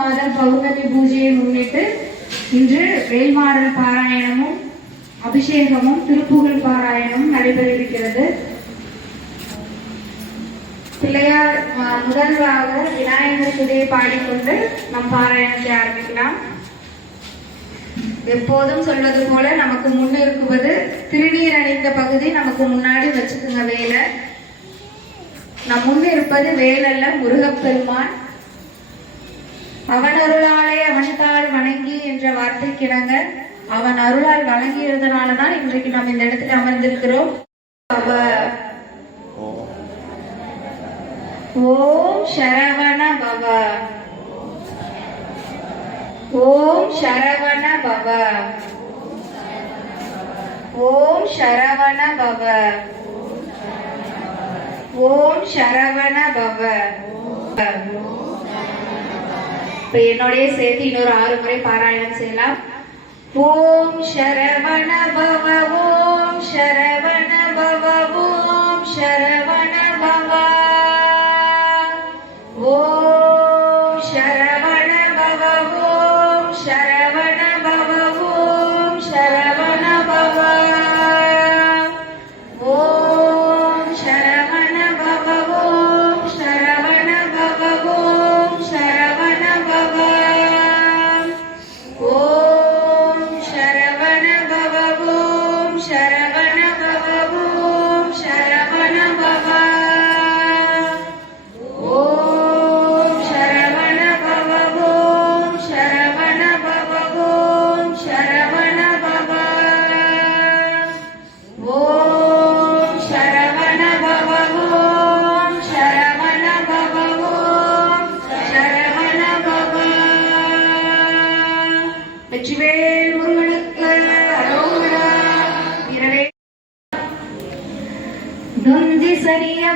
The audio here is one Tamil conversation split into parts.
மாத பௌர்ணமி பூஜையை முன்னிட்டு இன்று வேல்மாறல் பாராயணமும் அபிஷேகமும் திருப்புகழ் பாராயணமும் நடைபெறவிருக்கிறது. பிள்ளையார் முதல்வராக விநாயகர் துதியை பாடிக்கொண்டு நம் பாராயணத்தை ஆரம்பிக்கலாம். எப்போதும் சொல்வது போல நமக்கு முன்னிருக்குவது திருநீர் அணிந்த பகுதி நமக்கு முன்னாடி வச்சுக்குங்க வேலை. நம் முன் இருப்பது வேலல்ல முருகப்பெருமான். அவன் அருளாலே அவன்தாள் வணங்கி என்ற வார்த்தைக்கிணங்க அவன் அருளால் வழங்கியதனால தான் இன்றைக்கு நாம் இந்த இடத்துல அமர்ந்திருக்கிறோம். அவ ஓம் சரவண பவ. ஓம் சரவண பவ. ஓம் சரவண பவ. ஓம் சரவண பவ. இப்ப என்னோடய சேர்த்து இன்னொரு ஆறு முறை பாராயணம் செய்யலாம். ஓம் சரவண பவ ஓம் சரவண பவ ஓம் சரவண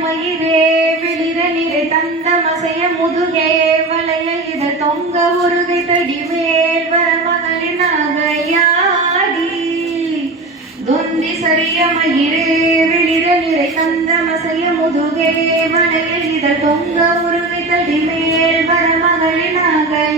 மயிரே வெளிர நிறை தந்த மசைய முதுகே வளைய இத தொங்க உருகை தடி மேல் வர மகளின் நகையாடி. துந்தி சரிய மயிரே வெளிர நிறை தந்த மசைய முதுகே வளைய இத தொங்க உருகை தடி மேல் வர மகளின் நகையாடி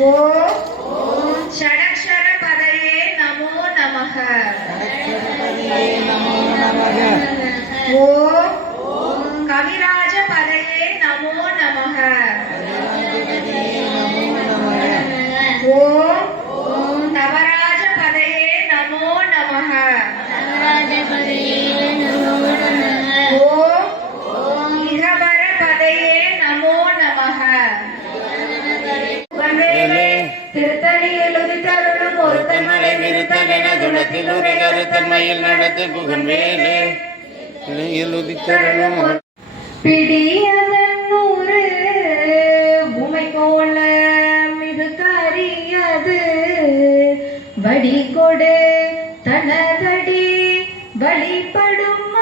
ஓம் ஷடக்ஷர பதையே நமோ நமக. ஓம் குணத்தில் கருத்தன்மையில் நடத்து புகன் வேலே உதித்தரணும் பிடியதன்னூறு? உமை கோல மிகு கரியது. வடி கொடு தனதடி வழிபடும்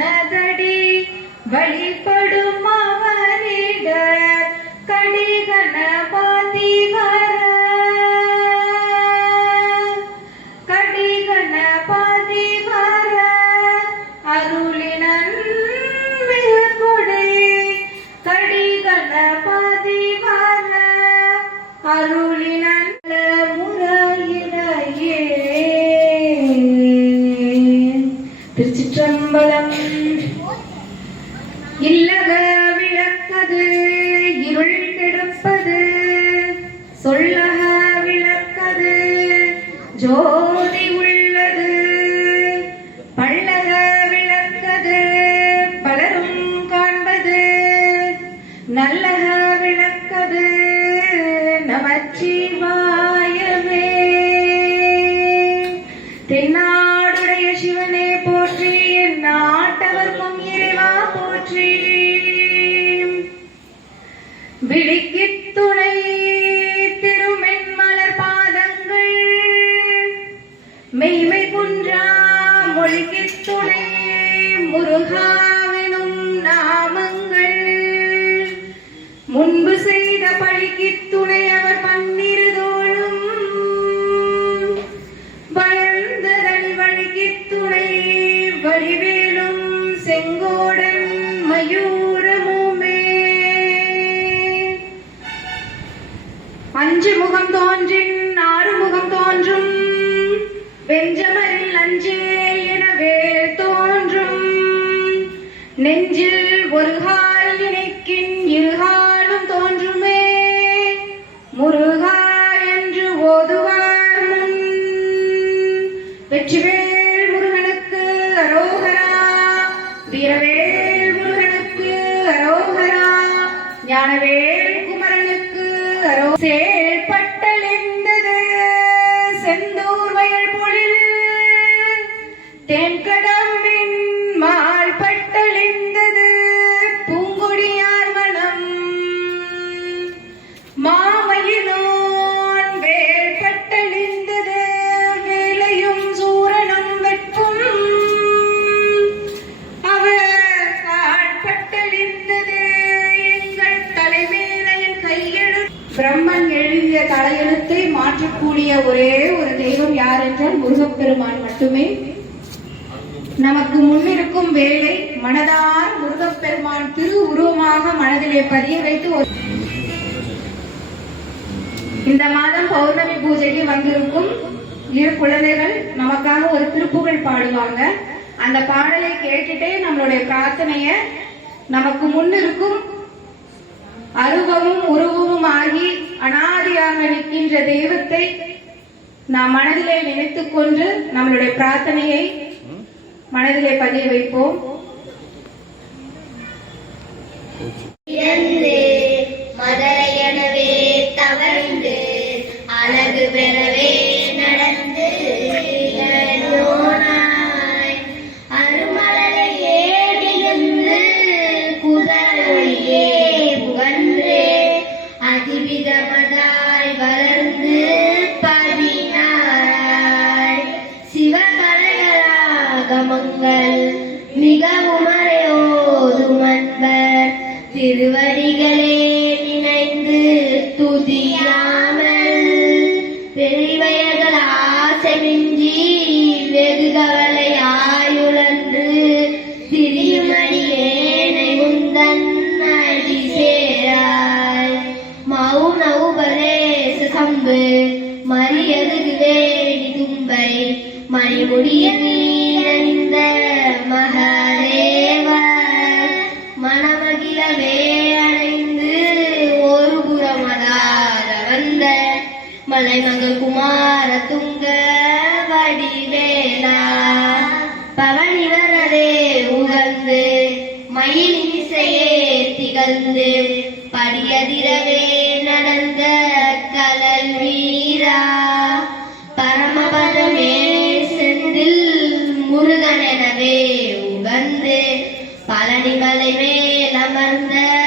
மனதடி வழிபடும் Oh, they were அஞ்சு முகம் தோன்றின் ஆறு முகம் தோன்றும். வெஞ்சமரில் அஞ்சே எனவே தோன்றும். நெஞ்சில் ஒரு கால் இணைக்கின் இருகாலும் தோன்றுமே. முருகா என்று ஓதுவார் முன். வெற்றிவேல் முருகனுக்கு அரோகரா. வீரவேல் முருகனுக்கு அரோகரா. ஞானவேல் குமரனுக்கு அரோ பிரம்மன் எழுதிய தலையெழுத்தை மாற்றக்கூடிய ஒரே ஒரு தெய்வம் யார் என்றால் முருகப்பெருமான் மட்டுமே. நமக்கு முன்னிருக்கும் வேலை மனதார் முருகப்பெருமான் திரு உருவமாக மனதிலே பதிய வைத்து இந்த மாதம் பௌர்ணமி பூஜைக்கு வந்திருக்கும் இரு குழந்தைகள் நமக்காக ஒரு திருப்புகழ் பாடுவாங்க. அந்த பாடலை கேட்டுட்டே நம்மளுடைய பிரார்த்தனைய நமக்கு முன்னிருக்கும் அருவமும் உருவமும் ஆகி அனாதியாக நிற்கின்ற தெய்வத்தை நாம் மனதிலே நினைத்துக் கொண்டு நம்மளுடைய பிரார்த்தனையை மனதிலே பதிய வைப்போம். மதரையனவே தவழ்ந்து அழகு பெறவே மலைமகள் குமார துங்க வடிவேலா. பவனிவரதே உகந்து மயில் இசையே திகழ்ந்து படியதிரவே நடந்த கலல் வீரா. பரமபதமே செந்தில் முருகனெனவே உகந்து பழனிமலை மேல் அமர்ந்த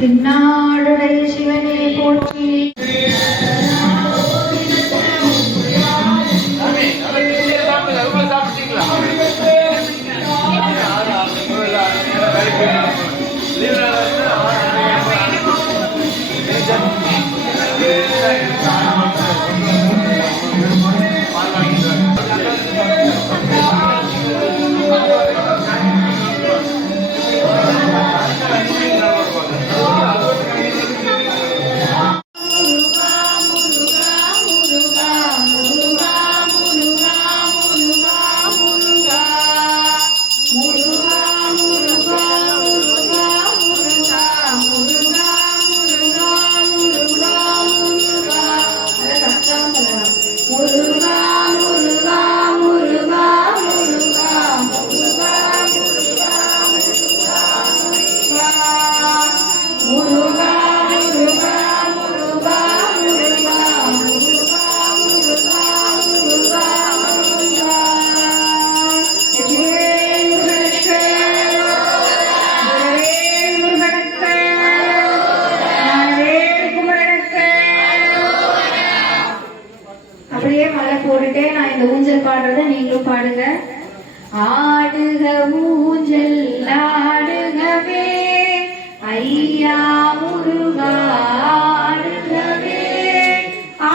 തിന്നാടുടൈ ശിവനെ പോറ്റി. போட்டுட்டே நான் இந்த ஊஞ்சல் பாடுறத நீங்களும் பாடுங்க. ஆடுக ஊஞ்சல் ஆடுகவே. ஐயா முருகா ஆடுகவே. ஆ.